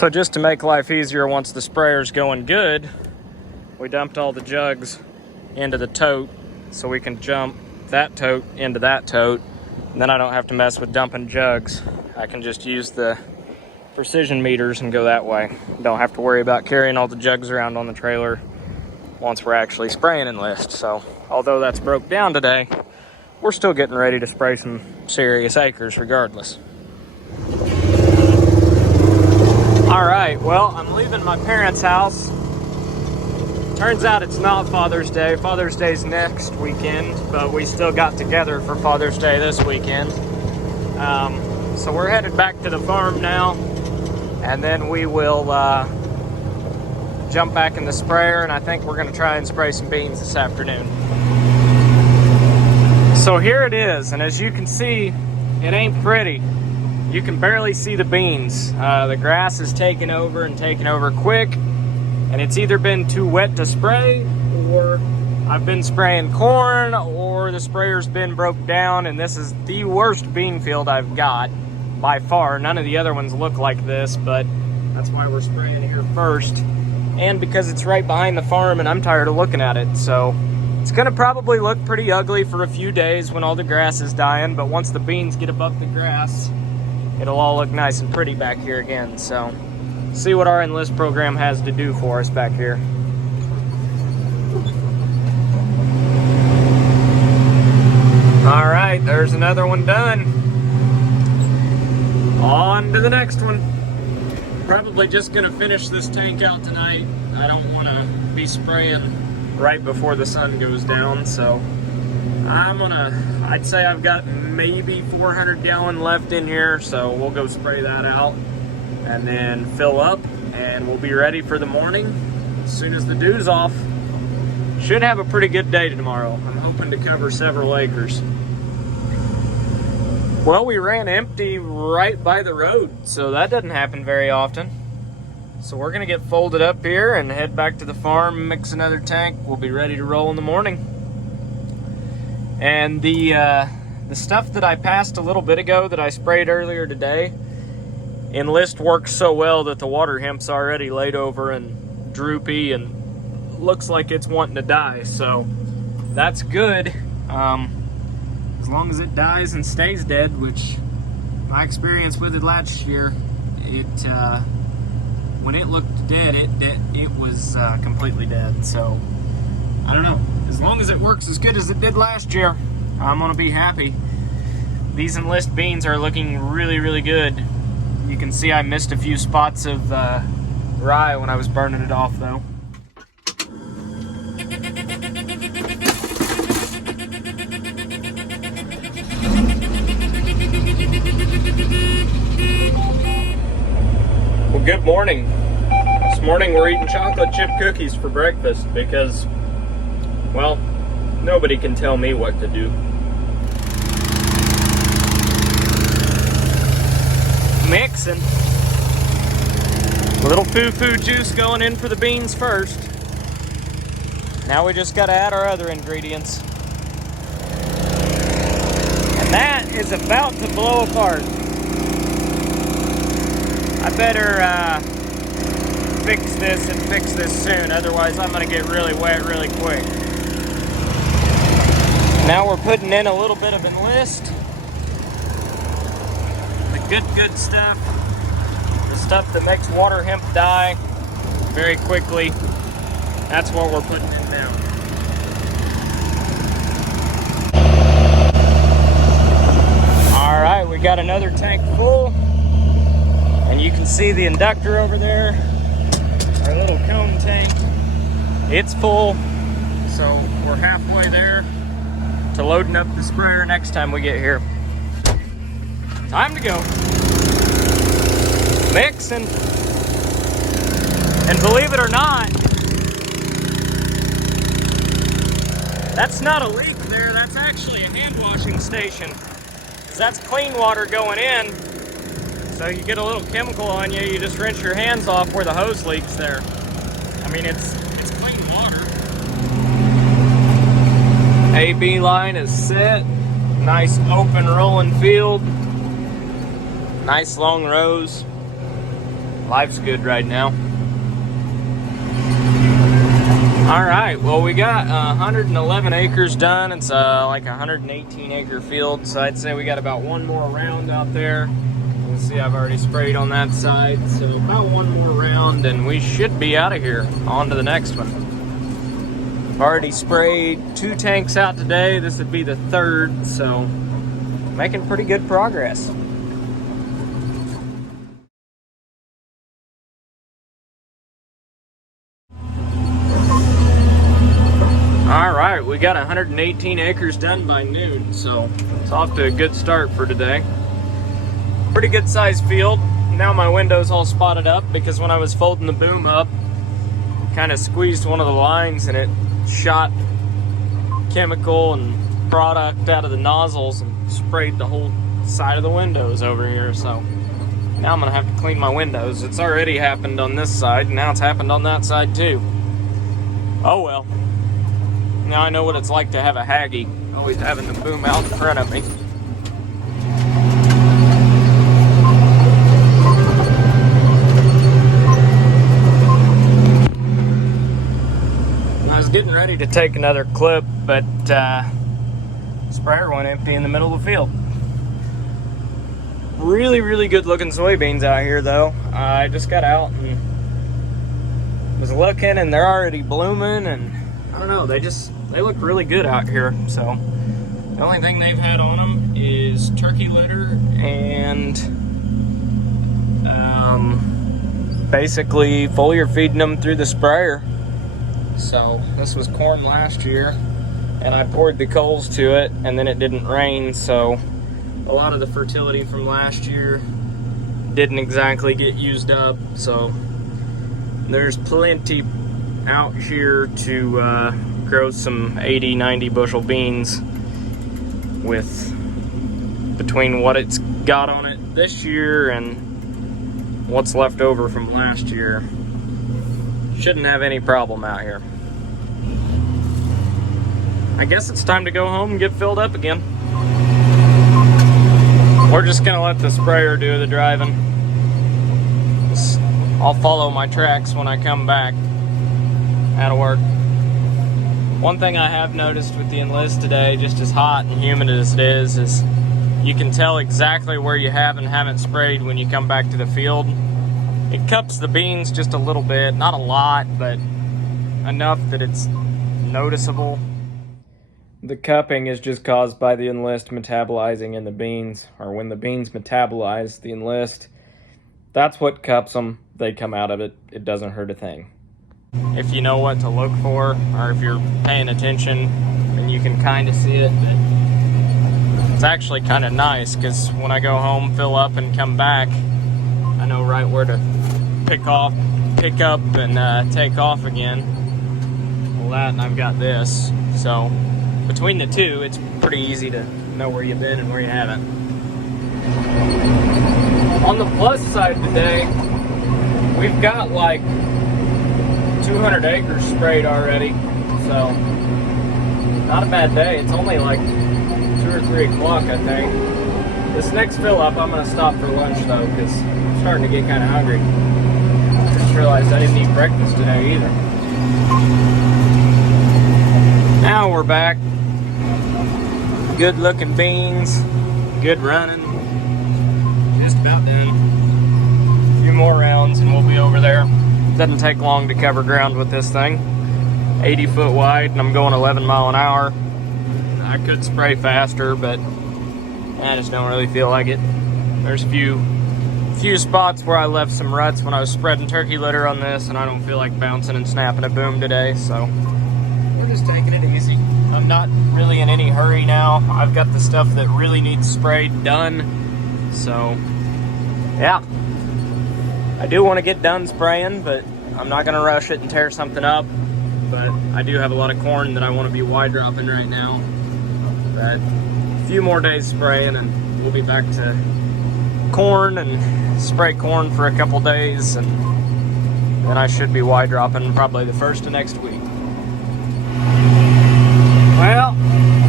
So just to make life easier, once the sprayer's going good, we dumped all the jugs into the tote so we can jump that tote into that tote. And then I don't have to mess with dumping jugs. I can just use the precision meters and go that way. Don't have to worry about carrying all the jugs around on the trailer once we're actually spraying Enlist. So although that's broke down today, we're still getting ready to spray some serious acres regardless. All right, well, I'm leaving my parents' house. Turns out it's not Father's Day. Father's Day's next weekend, but we still got together for Father's Day this weekend. So we're headed back to the farm now, and then we will jump back in the sprayer, and I think we're gonna try and spray some beans this afternoon. So here it is, and as you can see, it ain't pretty. You can barely see the beans. The grass is taking over and taking over quick, and it's either been too wet to spray, or I've been spraying corn, or the sprayer's been broke down, and this is the worst bean field I've got by far. None of the other ones look like this, but that's why we're spraying here first, and because it's right behind the farm and I'm tired of looking at it. So it's gonna probably look pretty ugly for a few days when all the grass is dying, but once the beans get above the grass, it'll all look nice and pretty back here again. So see what our Enlist program has to do for us back here. All right, there's another one done. On to the next one. Probably just gonna finish this tank out tonight. I don't wanna be spraying right before the sun goes down, so I'd say I've got maybe 400 gallon left in here, so we'll go spray that out and then fill up, and we'll be ready for the morning as soon as the dew's off. Should have a pretty good day tomorrow. I'm hoping to cover several acres. Well, we ran empty right by the road, so that doesn't happen very often. So we're gonna get folded up here and head back to the farm, mix another tank. We'll be ready to roll in the morning. And the stuff that I passed a little bit ago that I sprayed earlier today, Enlist works so well that the water hemp's already laid over and droopy and looks like it's wanting to die. So that's good. As long as it dies and stays dead, which my experience with it last year, when it looked dead, it was completely dead. So I don't know. As long as it works as good as it did last year, I'm gonna be happy. These Enlist beans are looking really, really good. You can see I missed a few spots of rye when I was burning it off though. Well, good morning. This morning we're eating chocolate chip cookies for breakfast because, well, nobody can tell me what to do. Mixing. A little foo-foo juice going in for the beans first. Now we just gotta add our other ingredients. And that is about to blow apart. I better fix this and fix this soon, otherwise I'm gonna get really wet really quick. Now we're putting in a little bit of Enlist. The good stuff. The stuff that makes water hemp die very quickly. That's what we're putting in now. All right, we got another tank full. And you can see the inductor over there, our little cone tank. It's full, so we're halfway there to loading up the sprayer next time we get here. Time to go. Mixing. And believe it or not, that's not a leak there, that's actually a hand washing station. 'Cause that's clean water going in. So you get a little chemical on you, you just rinse your hands off where the hose leaks there. I mean, it's clean water. AB line is set. Nice open rolling field. Nice long rows. Life's good right now. All right, well, we got 111 acres done. It's like a 118 acre field, so I'd say we got about one more round out there. You can see I've already sprayed on that side, so about one more round and we should be out of here. On to the next one. I've already sprayed 2 tanks out today. This would be the 3rd, so making pretty good progress. All right, we got 118 acres done by noon, so it's off to a good start for today. Pretty good sized field. Now my window's all spotted up because when I was folding the boom up, kind of squeezed one of the lines and it shot chemical and product out of the nozzles and sprayed the whole side of the windows over here. So now I'm gonna have to clean my windows. It's already happened on this side, and now it's happened on that side too. Oh well. Now I know what it's like to have a Haggy, always having the boom out in front of me. I was getting ready to take another clip, but sprayer went empty in the middle of the field. Really good looking soybeans out here though. I just got out and was looking and they're already blooming, and I don't know, they look really good out here. So the only thing they've had on them is turkey litter and basically foliar feeding them through the sprayer. So this was corn last year and I poured the coals to it and then it didn't rain, so a lot of the fertility from last year didn't exactly get used up. So there's plenty out here to grow some 80-90 bushel beans with between what it's got on it this year and what's left over from last year. Shouldn't have any problem out here. I guess it's time to go home and get filled up again. We're just gonna let the sprayer do the driving. I'll follow my tracks when I come back out of work. One thing I have noticed with the Enlist today, just as hot and humid as it is you can tell exactly where you have and haven't sprayed when you come back to the field. It cups the beans just a little bit, not a lot, but enough that it's noticeable. The cupping is just caused by the Enlist metabolizing in the beans, or when the beans metabolize the Enlist, that's what cups them. They come out of it. It doesn't hurt a thing. If you know what to look for, or if you're paying attention, then you can kind of see it. But it's actually kind of nice because when I go home, fill up, and come back, I know right where to pick up, and take off again. Well, that, and I've got this. So between the two, it's pretty easy to know where you've been and where you haven't. On the plus side today, we've got like 200 acres sprayed already, so not a bad day. It's only like 2 or 3 o'clock, I think. This next fill up, I'm gonna stop for lunch though, because I'm starting to get kind of hungry. I just realized I didn't eat breakfast today either. Now we're back. Good looking beans, good running. Just about done. A few more rounds and we'll be over there. Doesn't take long to cover ground with this thing. 80 foot wide and I'm going 11 mile an hour. I could spray faster, but I just don't really feel like it. There's a few spots where I left some ruts when I was spreading turkey litter on this, and I don't feel like bouncing and snapping a boom today, so we're just taking it easy. I'm not really in any hurry now. I've got the stuff that really needs sprayed done, so yeah. I do want to get done spraying, but I'm not going to rush it and tear something up. But I do have a lot of corn that I want to be wide dropping right now. But a few more days spraying and we'll be back to corn and spray corn for a couple days, and then I should be wide dropping probably the first of next week. Well,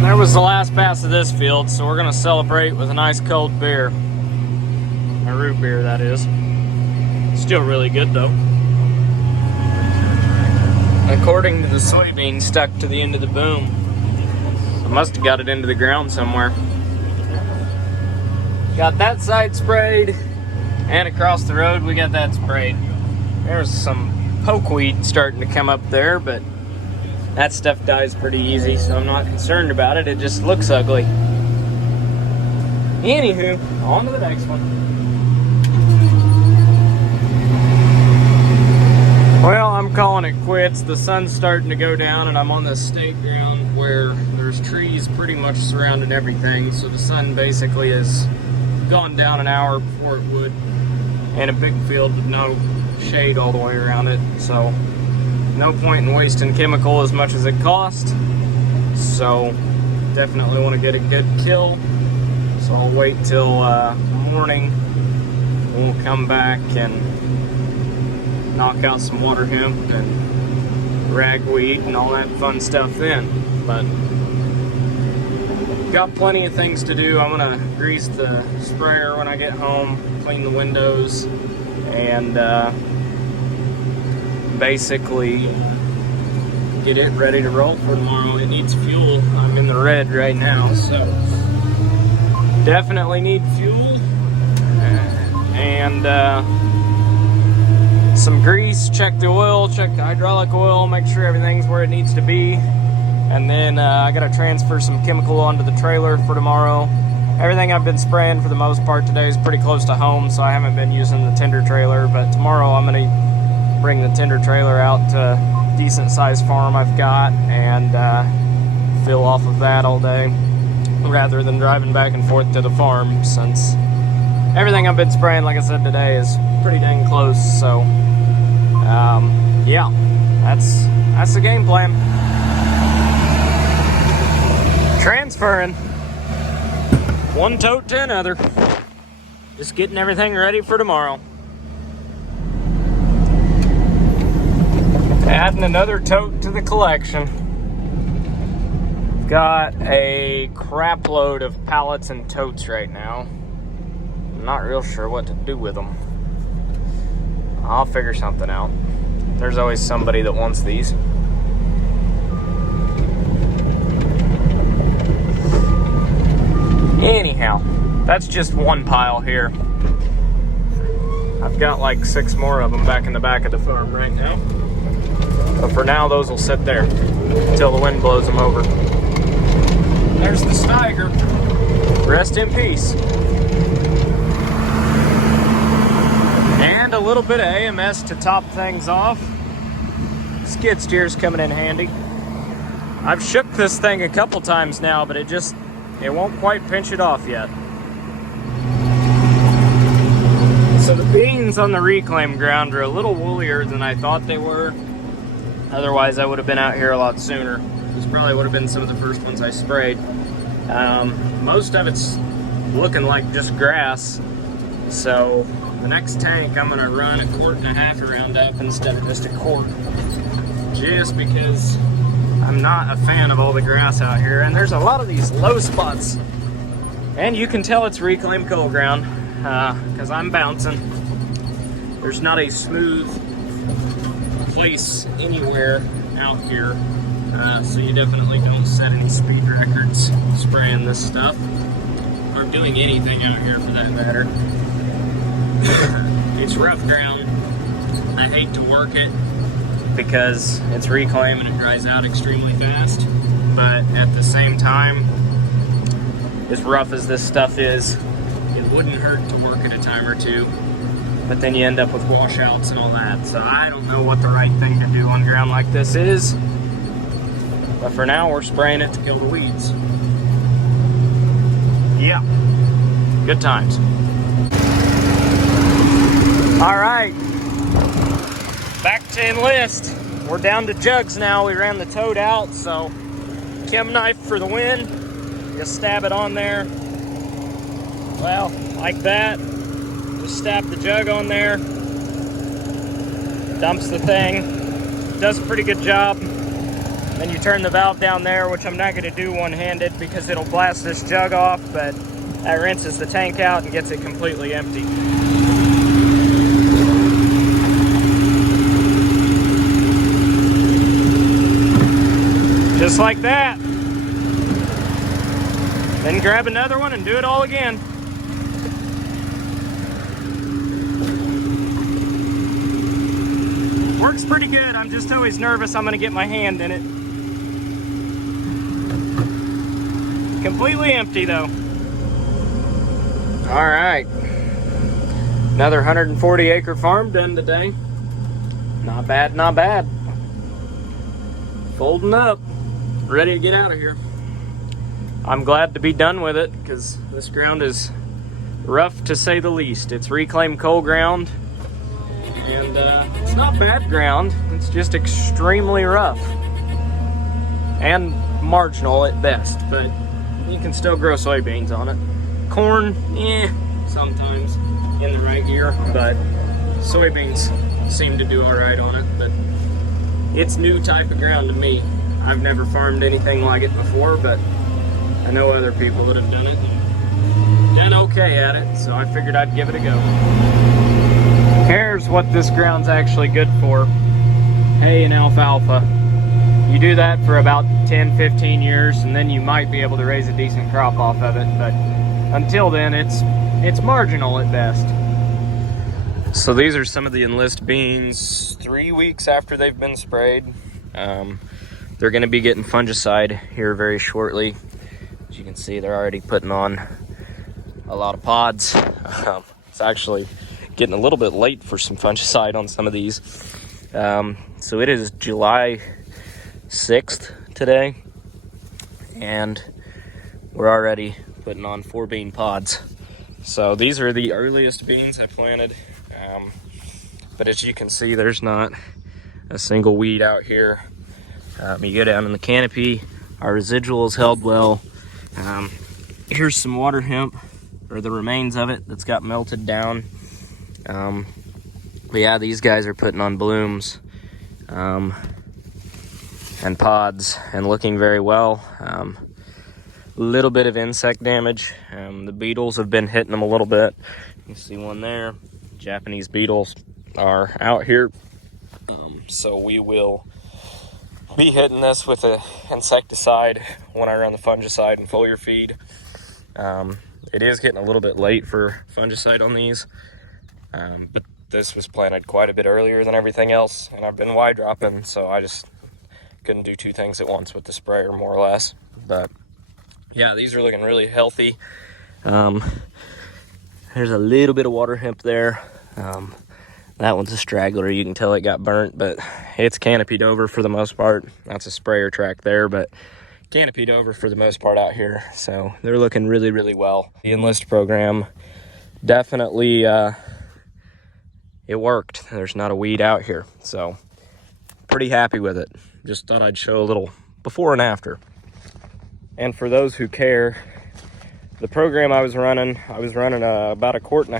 there was the last pass of this field, so we're going to celebrate with a nice cold beer. A root beer, that is. Still really good though. According to the soybean stuck to the end of the boom. I must have got it into the ground somewhere. Got that side sprayed, and across the road we got that sprayed. There's some pokeweed starting to come up there, but that stuff dies pretty easy, so I'm not concerned about it. It just looks ugly. Anywho, on to the next one. Well, I'm calling it quits. The sun's starting to go down, and I'm on this state ground where there's trees pretty much surrounding everything, so the sun basically has gone down an hour before it would, and a big field with no shade all the way around it, so no point in wasting chemical as much as it costs. So definitely want to get a good kill, so I'll wait till morning. We'll come back and knock out some water hemp and ragweed and all that fun stuff then. But got plenty of things to do. I'm gonna grease the sprayer when I get home, clean the windows, and basically get it ready to roll for tomorrow. It needs fuel. I'm in the red right now, so definitely need fuel and some grease. Check the oil, check the hydraulic oil, make sure everything's where it needs to be. And then I gotta transfer some chemical onto the trailer for tomorrow. Everything I've been spraying for the most part today is pretty close to home, so I haven't been using the tender trailer, but tomorrow I'm gonna bring the tender trailer out to a decent sized farm I've got and fill off of that all day, rather than driving back and forth to the farm, since everything I've been spraying, like I said today, is pretty dang close. So yeah, that's the game plan. Transferring one tote to another, just getting everything ready for tomorrow. Adding another tote to the collection. Got a crap load of pallets and totes right now. I'm not real sure what to do with them. I'll figure something out. There's always somebody that wants these. Anyhow, that's just one pile here. I've got like 6 more of them back in the back of the farm right now. But for now, those will sit there until the wind blows them over. There's the Steiger. Rest in peace. And a little bit of AMS to top things off. Skid steer's coming in handy. I've shook this thing a couple times now, but it won't quite pinch it off yet. So the beans on the reclaim ground are a little woolier than I thought they were. Otherwise I would have been out here a lot sooner. This probably would have been some of the first ones I sprayed. Most of it's looking like just grass. So the next tank I'm gonna run 1.5 quarts of Roundup instead of just a quart. Just because I'm not a fan of all the grass out here, and there's a lot of these low spots. And you can tell it's reclaimed coal ground, because I'm bouncing. There's not a smooth place anywhere out here, so you definitely don't set any speed records spraying this stuff, or doing anything out here for that matter. It's rough ground. I hate to work it because it's reclaimed and it dries out extremely fast, but at the same time, as rough as this stuff is, it wouldn't hurt to work it a time or two, but then you end up with washouts and all that. So I don't know what the right thing to do on ground like this is, but for now we're spraying it to kill the weeds. Yeah, good times. All right, back to Enlist. We're down to jugs now. We ran the tote out, so chem knife for the win. Just stab it on there. Well, like that. Just stab the jug on there. Dumps the thing. Does a pretty good job. Then you turn the valve down there, which I'm not going to do one-handed because it'll blast this jug off, but that rinses the tank out and gets it completely empty. Just like that. Then grab another one and do it all again. Works pretty good. I'm just always nervous I'm gonna get my hand in it. Completely empty though. All right. Another 140 acre farm done today. Not bad, not bad. Folding up, ready to get out of here. I'm glad to be done with it because this ground is rough to say the least. It's reclaimed coal ground, and it's not bad ground. It's just extremely rough and marginal at best, but you can still grow soybeans on it. Corn, sometimes in the right year, but soybeans seem to do all right on it. But it's new type of ground to me. I've never farmed anything like it before, but I know other people that have done it and done okay at it, so I figured I'd give it a go. Here's what this ground's actually good for: hay and alfalfa. You do that for about 10-15 years, and then you might be able to raise a decent crop off of it, but until then it's marginal at best. So these are some of the Enlist beans 3 weeks after they've been sprayed. They're going to be getting fungicide here very shortly. As you can see, they're already putting on a lot of pods. It's actually getting a little bit late for some fungicide on some of these. So it is July 6th today, and we're already putting on 4 bean pods. So these are the earliest beans I planted, but as you can see, there's not a single weed out here. You go down in the canopy, our residual is held well. Here's some water hemp, or the remains of it that's got melted down. But yeah, these guys are putting on blooms and pods and looking very well. A little bit of insect damage. The beetles have been hitting them a little bit. You see one there. Japanese beetles are out here. So we will be hitting this with an insecticide when I run the fungicide and foliar feed. It is getting a little bit late for fungicide on these, but this was planted quite a bit earlier than everything else, and I've been wide dropping, so I just couldn't do 2 things at once with the sprayer, more or less. But yeah, these are looking really healthy. There's a little bit of water hemp there. That one's a straggler. You can tell it got burnt, but it's canopied over for the most part. That's a sprayer track there, but canopied over for the most part out here. So they're looking really, really well. The Enlist program definitely, it worked. There's not a weed out here. So pretty happy with it. Just thought I'd show a little before and after. And for those who care, the program I was running about 1.5 quarts of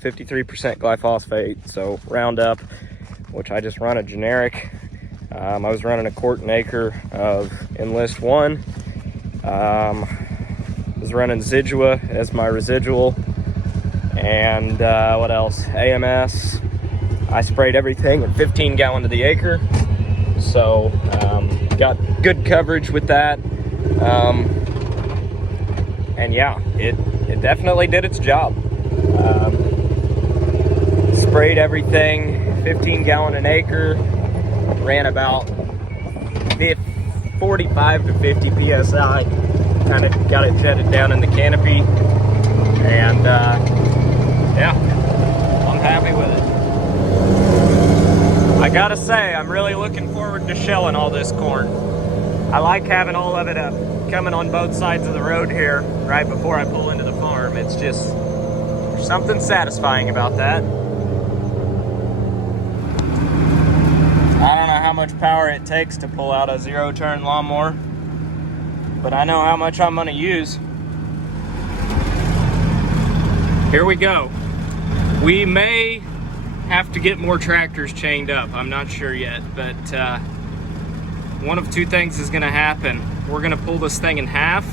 53% glyphosate, so Roundup, which I just run a generic. I was running 1 quart an acre of Enlist 1. Was running Zidua as my residual, and what else? AMS. I sprayed everything at 15 gallon to the acre, so got good coverage with that. And yeah, it definitely did its job. Sprayed everything, 15 gallon an acre, ran about 45 to 50 PSI, kind of got it jetted down in the canopy, and yeah, I'm happy with it. I gotta say, I'm really looking forward to shelling all this corn. I like having all of it up, coming on both sides of the road here right before I pull into the farm. It's just, there's something satisfying about that. I don't know how much power it takes to pull out a 0-turn lawnmower, but I know how much I'm gonna use. Here we go. We may have to get more tractors chained up. I'm not sure yet, but one of 2 things is gonna happen. We're gonna pull this thing in half.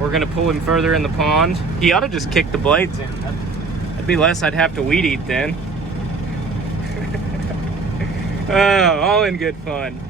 We're gonna pull him further in the pond. He ought to just kick the blades in. That'd be less I'd have to weed eat then. Oh, all in good fun.